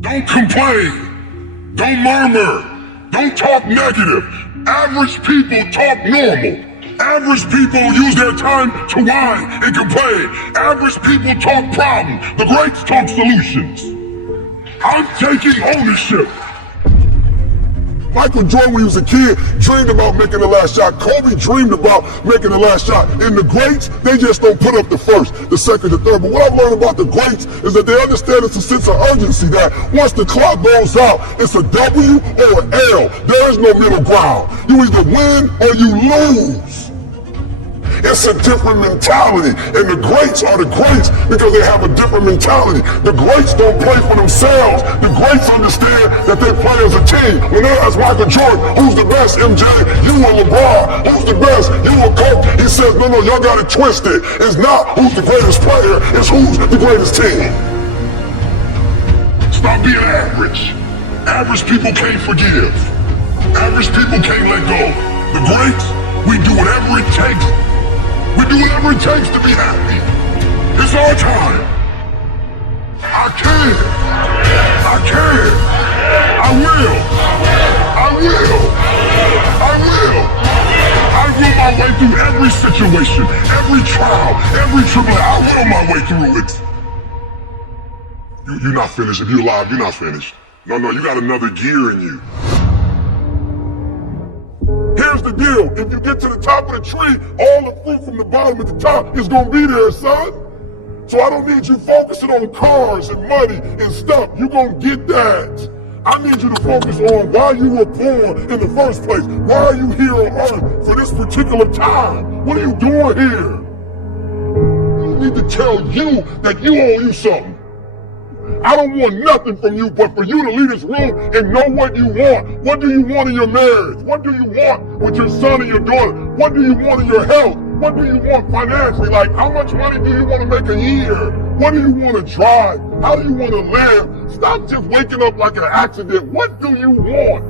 Don't complain. Don't murmur. Don't talk negative. Average people talk normal. Average people use their time to whine and complain. Average people talk problems. The greats talk solutions. I'm taking ownership. Michael Jordan, when he was a kid, dreamed about making the last shot. Kobe dreamed about making the last shot. And the greats, they just don't put up the first, the second, the third. But what I've learned about the greats is that they understand it's a sense of urgency that once the clock goes out, it's a W or an L. There is no middle ground. You either win or you lose. It's a different mentality, and the greats are the greats because they have a different mentality. The greats don't play for themselves. The greats understand that they play as a team. When they ask Michael Jordan, who's the best, MJ? You or LeBron? Who's the best? You or Kobe? He says, no, y'all got it twisted. It's not who's the greatest player, it's who's the greatest team. Stop being average. Average people can't forgive. Average people can't let go. The greats, we do whatever it takes. We do whatever it takes to be happy. It's our time. I can. I can. I will. I will. I will. I will my way through every situation, every trial, every tribulation. I will my way through it. You're not finished. If you're alive, you're not finished. No, you got another gear in you. Here's the deal, if you get to the top of the tree, all the fruit from the bottom at the top is gonna be there, son. So I don't need you focusing on cars and money and stuff. You're gonna get that. I need you to focus on why you were born in the first place. Why are you here on earth for this particular time? What are you doing here? You need to tell you that you owe you something. I don't want nothing from you but for you to leave this room and know what you want. What do you want in your marriage? What do you want with your son and your daughter? What do you want in your health? What do you want financially? Like, how much money do you want to make a year? What do you want to drive? How do you want to live? Stop just waking up like an accident. What do you want?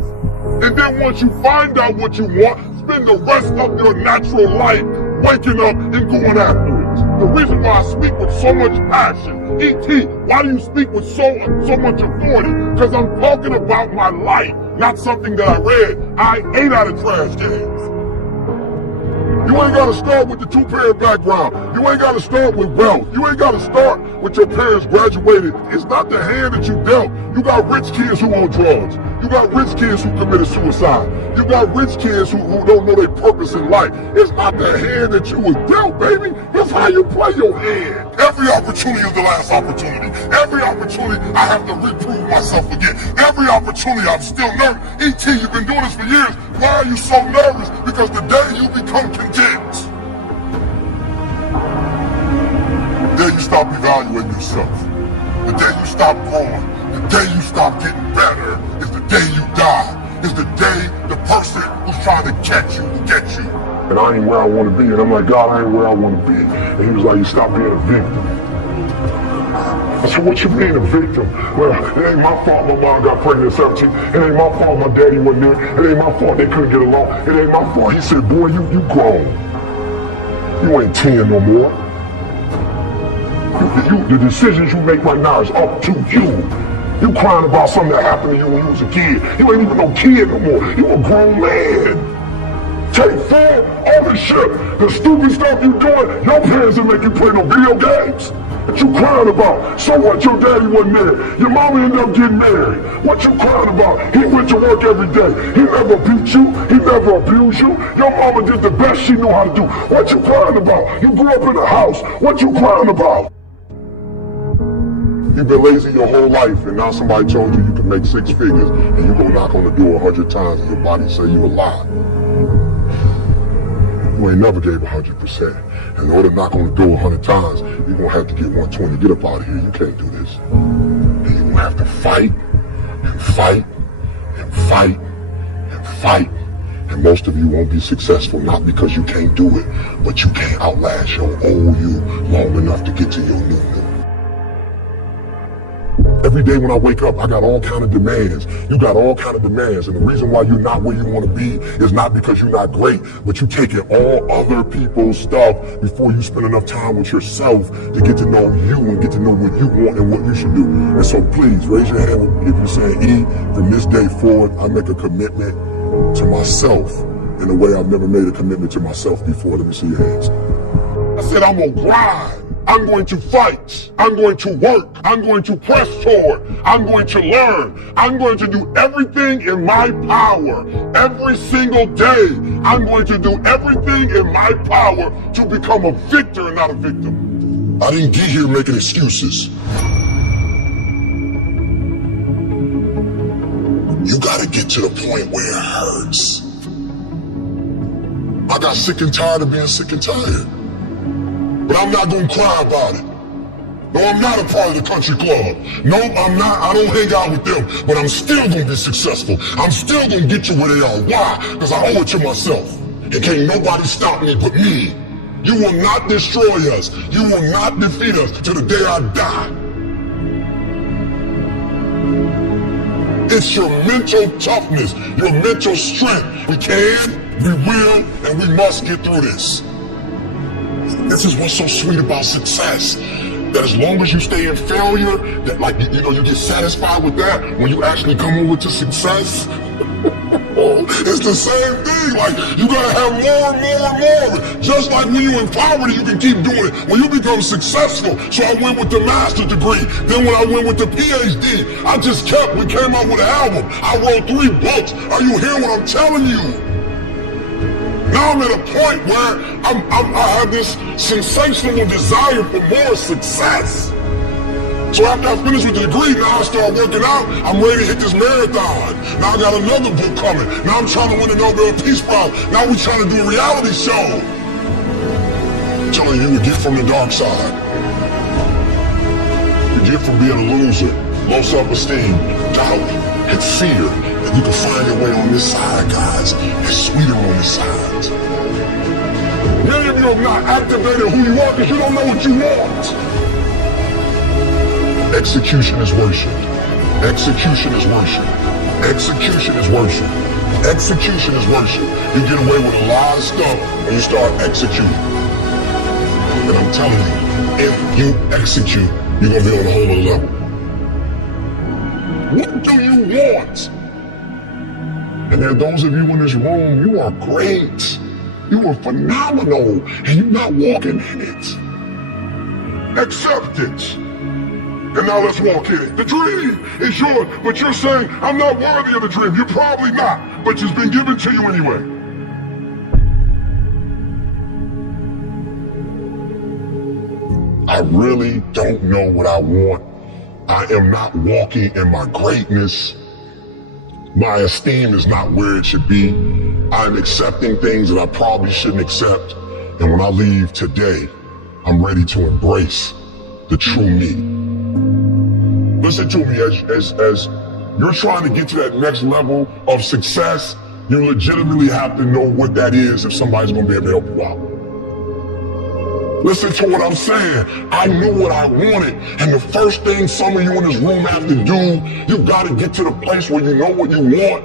And then once you find out what you want, spend the rest of your natural life waking up and going after it. The reason why I speak with so much passion, E.T., why do you speak with so much authority? Because I'm talking about my life, not something that I read. I ate out of trash cans. You ain't got to start with the two-parent background. You ain't got to start with wealth. You ain't got to start with your parents graduated. It's not the hand that you dealt. You got rich kids who own drugs. You got rich kids who committed suicide. You got rich kids who don't know their purpose in life. It's not the hand that you was dealt, baby. It's how you play your hand. Every opportunity is the last opportunity. Every opportunity I have to reprove myself again. Every opportunity I'm still nervous. E.T., you've been doing this for years. Why are you so nervous? Because the day you become content, the day you stop evaluating yourself, the day you stop growing, the day you stop getting better, is the day you die. Is the day the person who's trying to catch you will get you. And I ain't where I want to be. And I'm like, God, I ain't where I want to be. And he was like, you stop being a victim. I said, what you mean a victim? Well, it ain't my fault my mom got pregnant at 17. It ain't my fault my daddy wasn't there. It ain't my fault they couldn't get along. It ain't my fault. He said, boy, you grown. You ain't 10 no more. The decisions you make right now is up to you. You crying about something that happened to you when you was a kid. You ain't even no kid no more. You a grown man. Take full ownership. The stupid stuff you doing, your parents didn't make you play no video games. What you crying about? So what, your daddy wasn't there. Your mama ended up getting married. What you crying about? He went to work every day. He never beat you. He never abused you. Your mama did the best she knew how to do. What you crying about? You grew up in a house. What you crying about? You've been lazy your whole life, and now somebody told you you can make 6 figures, and you go knock on the door 100 times, and your body say you a lie. You ain't never gave 100%. And in order to knock on the door 100 times, you're gonna have to get 120. Get up out of here. You can't do this. And you're gonna have to fight, and fight, and fight, and fight. And most of you won't be successful, not because you can't do it, but you can't outlast your old you long enough to get to your new. Every day when I wake up, I got all kind of demands. You got all kind of demands. And the reason why you're not where you want to be is not because you're not great, but you're taking all other people's stuff before you spend enough time with yourself to get to know you and get to know what you want and what you should do. And so please raise your hand if you're saying, E, from this day forward, I make a commitment to myself in a way I've never made a commitment to myself before. Let me see your hands. I said I'm gonna grind. I'm going to fight. I'm going to work. I'm going to press forward. I'm going to learn. I'm going to do everything in my power every single day. I'm going to do everything in my power to become a victor and not a victim. I didn't get here making excuses. You gotta get to the point where it hurts. I got sick and tired of being sick and tired. But I'm not gonna cry about it. No, I'm not a part of the country club. No, I'm not. I don't hang out with them. But I'm still gonna be successful. I'm still gonna get you where they are. Why? Because I owe it to myself. And can't nobody stop me but me. You will not destroy us. You will not defeat us till the day I die. It's your mental toughness, your mental strength. We can, we will, and we must get through this. This is what's so sweet about success. That as long as you stay in failure, that like, you know, you get satisfied with that, when you actually come over to success, it's the same thing. Like, you gotta have more and more and more. Just like when you're in poverty, you can keep doing it. When you become successful, so I went with the master's degree. Then when I went with the PhD, we came out with an album. I wrote 3 books. Are you hearing what I'm telling you? Now I'm at a point where I have this sensational desire for more success. So after I finish with the degree, now I start working out. I'm ready to hit this marathon. Now I got another book coming. Now I'm trying to win the Nobel Peace Prize. Now we're trying to do a reality show. I'm telling you, a gift from the dark side. The gift from being a loser, low self-esteem, doubt, and fear. And you can find your way on this side, guys. It's sweeter on this side. Many of you have not activated who you are because you don't know what you want. Execution is worship. Execution is worship. Execution is worship. Execution is worship. You get away with a lot of stuff when you start executing. And I'm telling you, if you execute, you're gonna be on a whole other level. What do you want? And there are those of you in this room, you are great. You are phenomenal, and you're not walking in it. Accept it. And now let's walk in it. The dream is yours, but you're saying, I'm not worthy of the dream. You're probably not, but it's been given to you anyway. I really don't know what I want. I am not walking in my greatness. My esteem is not where it should be. I'm accepting things that I probably shouldn't accept. And when I leave today, I'm ready to embrace the true me. Listen to me, as you're trying to get to that next level of success, you legitimately have to know what that is if somebody's gonna be able to help you out. Listen to what I'm saying. I knew what I wanted, and the first thing some of you in this room have to do, you gotta get to the place where you know what you want.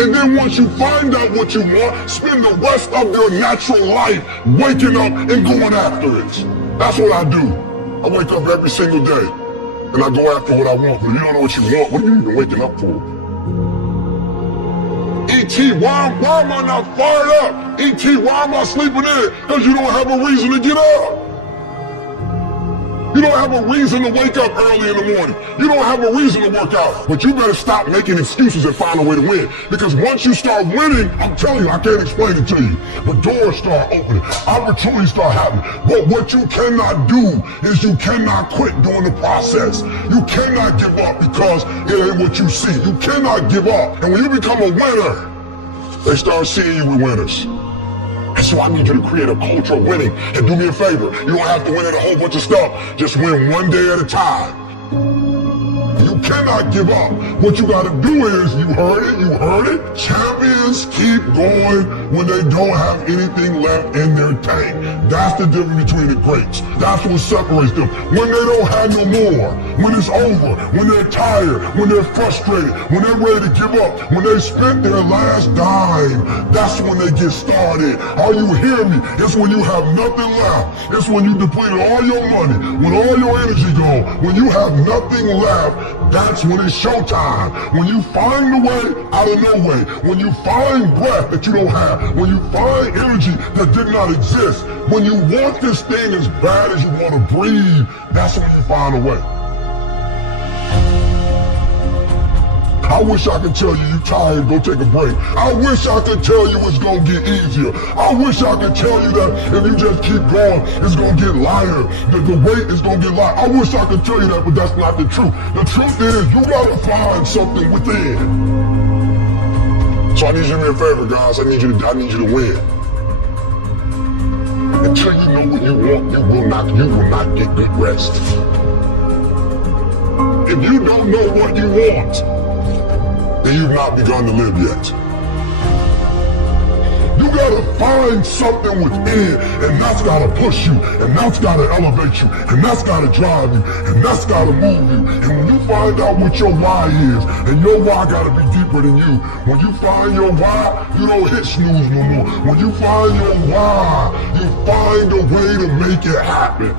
And then once you find out what you want, spend the rest of your natural life waking up and going after it. That's what I do. I wake up every single day. And I go after what I want, but if you don't know what you want, what are you even waking up for? E.T., why am I not fired up? E.T., why am I sleeping in? Because you don't have a reason to get up. You don't have a reason to wake up early in the morning. You don't have a reason to work out. But you better stop making excuses and find a way to win. Because once you start winning, I'm telling you, I can't explain it to you. But doors start opening, opportunities start happening. But what you cannot do is you cannot quit during the process. You cannot give up because it ain't what you see. You cannot give up. And when you become a winner, they start seeing you with winners. And so I need you to create a culture of winning. And do me a favor, you don't have to win at a whole bunch of stuff. Just win one day at a time. You cannot give up. What you gotta do is, you heard it. Champions keep going when they don't have anything left in their tank. That's the difference between the greats. That's what separates them. When they don't have no more, when it's over, when they're tired, when they're frustrated, when they're ready to give up, when they spent their last dime, that's when they get started. Are you hearing me? It's when you have nothing left. It's when you depleted all your money, when all your energy gone, when you have nothing left, that's when it's showtime. When you find the way out of no way, when you find breath that you don't have, when you find energy that did not exist, when you want this thing as bad as you want to breathe, that's when you find a way. I wish I could tell you you're tired, go take a break. I wish I could tell you it's gonna get easier. I wish I could tell you that if you just keep going, it's gonna get lighter, that the weight is gonna get lighter. I wish I could tell you that, but that's not the truth. The truth is, you gotta find something within. So I need you to do me a favor, guys. I need you to win. Until you know what you want, you will not get good rest. If you don't know what you want, then you've not begun to live yet. You gotta find something within, and that's gotta push you, and that's gotta elevate you, and that's gotta drive you, and that's gotta move you. And when you find out what your why is, and your why gotta be deeper than you, when you find your why, you don't hit snooze no more. When you find your why, you find a way to make it happen.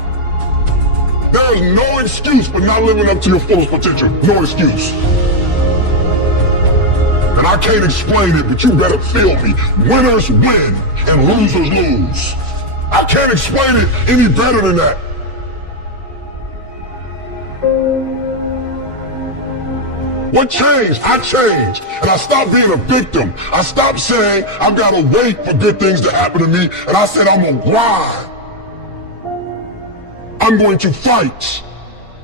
There is no excuse for not living up to your fullest potential. No excuse. And I can't explain it, but you better feel me. Winners win and losers lose. I can't explain it any better than that. What changed? I changed. And I stopped being a victim. I stopped saying I've got to wait for good things to happen to me. And I said I'm going to grind. I'm going to fight.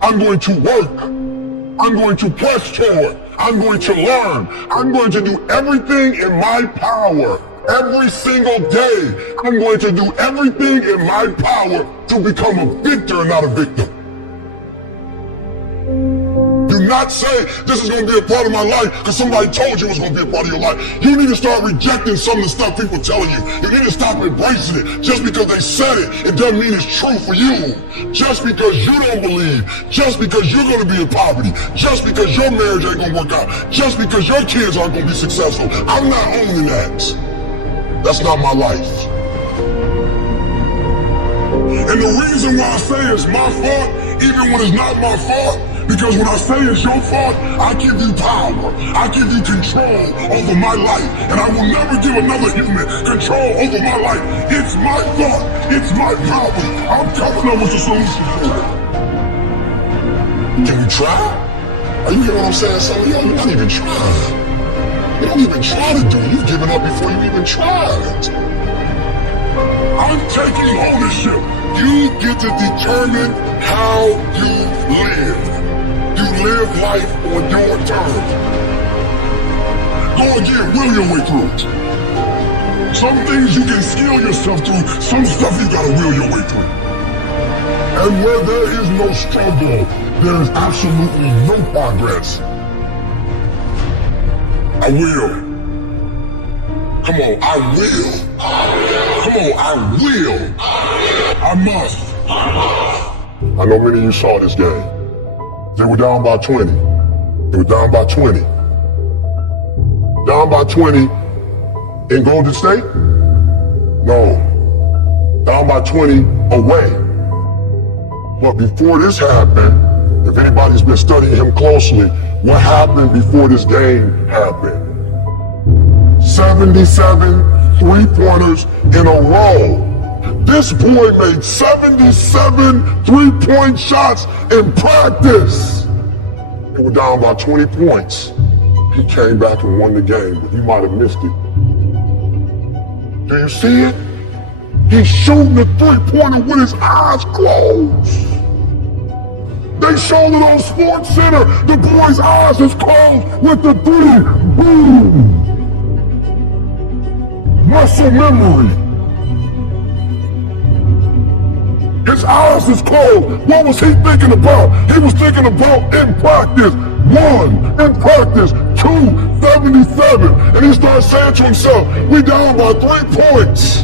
I'm going to work. I'm going to press forward. I'm going to learn. I'm going to do everything in my power every single day. I'm going to do everything in my power to become a victor and not a victim. Do not say this is going to be a part of my life because somebody told you it was going to be a part of your life. You need to start rejecting some of the stuff people are telling you. You need to stop embracing it. Just because they said it, it doesn't mean it's true for you. Just because you don't believe, just because you're going to be in poverty, just because your marriage ain't going to work out, just because your kids aren't going to be successful, I'm not owning that. That's not my life. And the reason why I say it's my fault, even when it's not my fault, because when I say it's your fault, I give you power. I give you control over my life. And I will never give another human control over my life. It's my fault. It's my problem. I'm coming up with a solution for it. Can you try? Are you hearing what I'm saying? Some of y'all, you're not even trying. You don't even try to do it. You've given up before you even tried. I'm taking ownership. You get to determine how you live. You live life on your terms. Go again, will your way through it. Some things you can skill yourself through, some stuff you gotta will your way through. And where there is no struggle, there is absolutely no progress. I will. Come on, I will. Come on, I will. I must. I know many of you saw this game. They were down by 20. They were down by 20. Down by 20 in Golden State? No. Down by 20 away. But before this happened, if anybody's been studying him closely, what happened before this game happened? 77 three-pointers in a row. This boy made 77 three-point shots in practice. They were down by 20 points. He came back and won the game, but you might have missed it. Do you see it? He's shooting the three-pointer with his eyes closed. They showed it on Sports Center. The boy's eyes is closed with the three. Boom! Muscle memory. His eyes is closed. What was he thinking about? He was thinking about in practice. 1 in practice, 2, 77. And he starts saying to himself, we down by 3 points.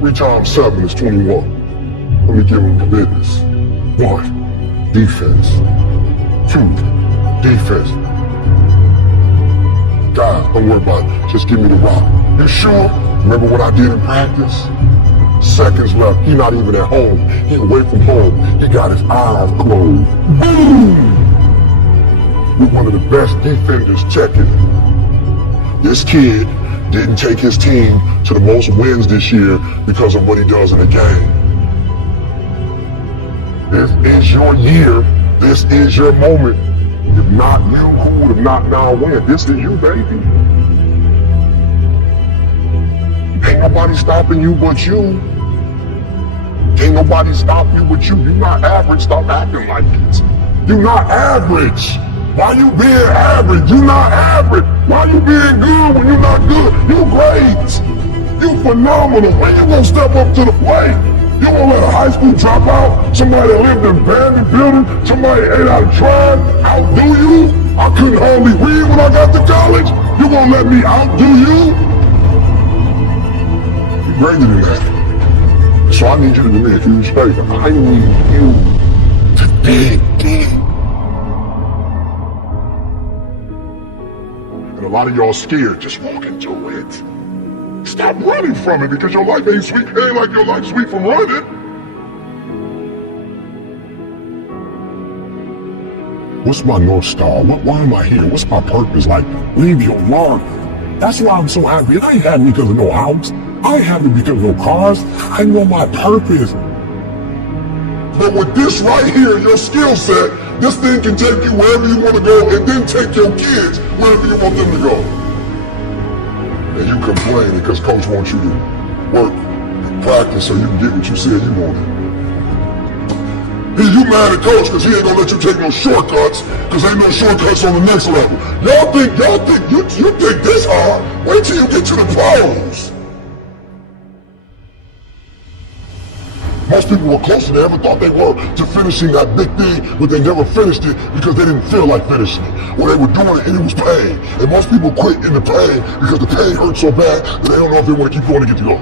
3 times 7 is 21. Let me give him the business. 1, defense. 2, defense. Guys, don't worry about it. Just give me the rock. You sure? Remember what I did in practice? Seconds left. He not even at home. He away from home. He got his eyes closed. Boom! With one of the best defenders checking. This kid didn't take his team to the most wins this year because of what he does in the game. This is your year. This is your moment. If not you, who would have not now win? This is you, baby. Ain't nobody stopping you but you. Ain't nobody stop you but you. You're not average. Stop acting like it. You're not average. Why you being average? You're not average. Why you being good when you're not good? You great. You phenomenal. When you gonna step up to the plate? You gonna let a high school dropout, somebody that lived in abandoned building, somebody that ate out of trash, outdo you? I couldn't hardly read when I got to college. You gonna let me outdo you? You're greater than that. So I need you to do me a huge favor. I need you to dig in. And a lot of y'all scared, just walk into it. Stop running from it because your life ain't sweet. It ain't like your life's sweet from running. What's my North Star? Why am I here? What's my purpose? Like, leave your mark. That's why I'm so happy. And I ain't happy because of no house. I ain't happy because of no cars. I know my purpose. But with this right here, your skill set, this thing can take you wherever you want to go and then take your kids wherever you want them to go. And you complaining because coach wants you to work and practice so you can get what you said you wanted. You mad at coach because he ain't gonna let you take no shortcuts because ain't no shortcuts on the next level. Y'all think you think this hard. Wait till you get to the pros. Most people were closer than ever thought they were to finishing that big thing, but they never finished it because they didn't feel like finishing it. Or they were doing it and it was pain. And most people quit in the pain because the pain hurts so bad that they don't know if they want to keep going to get to go.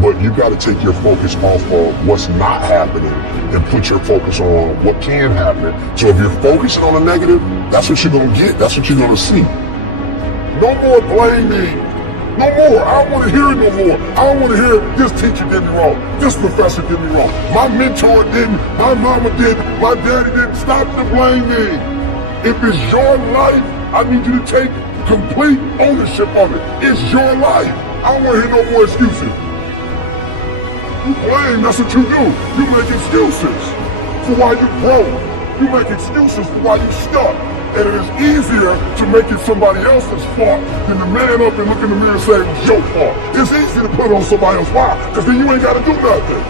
But you got to take your focus off of what's not happening and put your focus on what can happen. So if you're focusing on the negative, that's what you're going to get. That's what you're going to see. No more blaming. No more. I don't want to hear it no more. I don't want to hear this teacher did me wrong. This professor did me wrong. My mentor didn't. My mama didn't. My daddy didn't. Stop the blaming. If it's your life, I need you to take complete ownership of it. It's your life. I don't want to hear no more excuses. You blame, that's what you do. You make excuses for why you broke. You make excuses for why you stuck. And it is easier to make it somebody else's fault than to man up and look in the mirror and say it was your fault. It's easy to put it on somebody else's fault because then you ain't got to do nothing.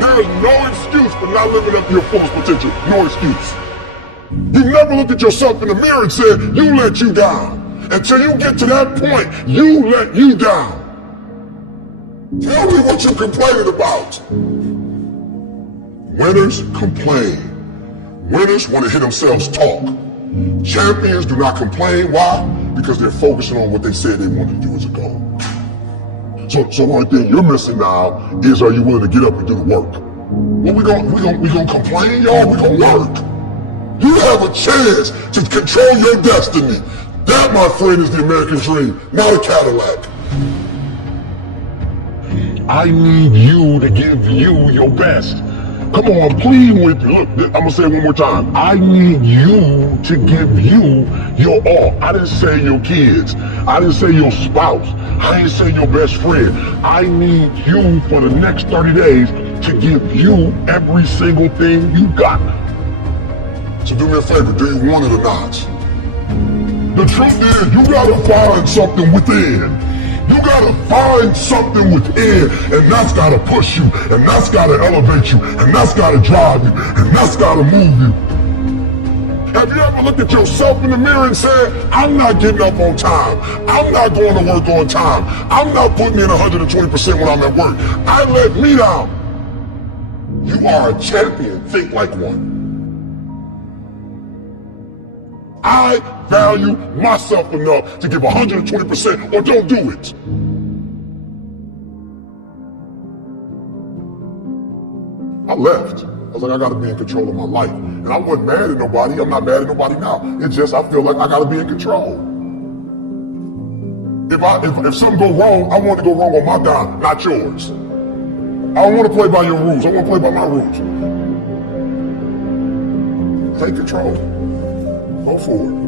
There is no excuse for not living up to your fullest potential. No excuse. You never looked at yourself in the mirror and said, you let you down. Until you get to that point, you let you down. Tell me what you're complaining about. Winners complain. Winners want to hear themselves talk. Champions do not complain. Why? Because they're focusing on what they said they wanted to do as a goal. So the only thing you're missing now is, are you willing to get up and do the work? Well, we gonna complain, y'all. We gonna work. You have a chance to control your destiny. That, my friend, is the American dream, not a Cadillac. I need you to give you your best. Come on, please with me. Look, I'm gonna say it one more time. I need you to give you your all. I didn't say your kids. I didn't say your spouse. I didn't say your best friend. I need you for the next 30 days to give you every single thing you got. So do me a favor, do you want it or not? The truth is, you gotta find something within. You gotta find something within, and that's gotta push you, and that's gotta elevate you, and that's gotta drive you, and that's gotta move you. Have you ever looked at yourself in the mirror and said, I'm not getting up on time, I'm not going to work on time, I'm not putting in 120% when I'm at work, I let me down? You are a champion, think like one. I value myself enough to give 120% or don't do it. I left. I was like, I gotta be in control of my life. And I wasn't mad at nobody. I'm not mad at nobody now. It's just, I feel like I gotta be in control. If something go wrong, I want to go wrong on my dime, not yours. I don't want to play by your rules. I want to play by my rules. Take control. Go for it.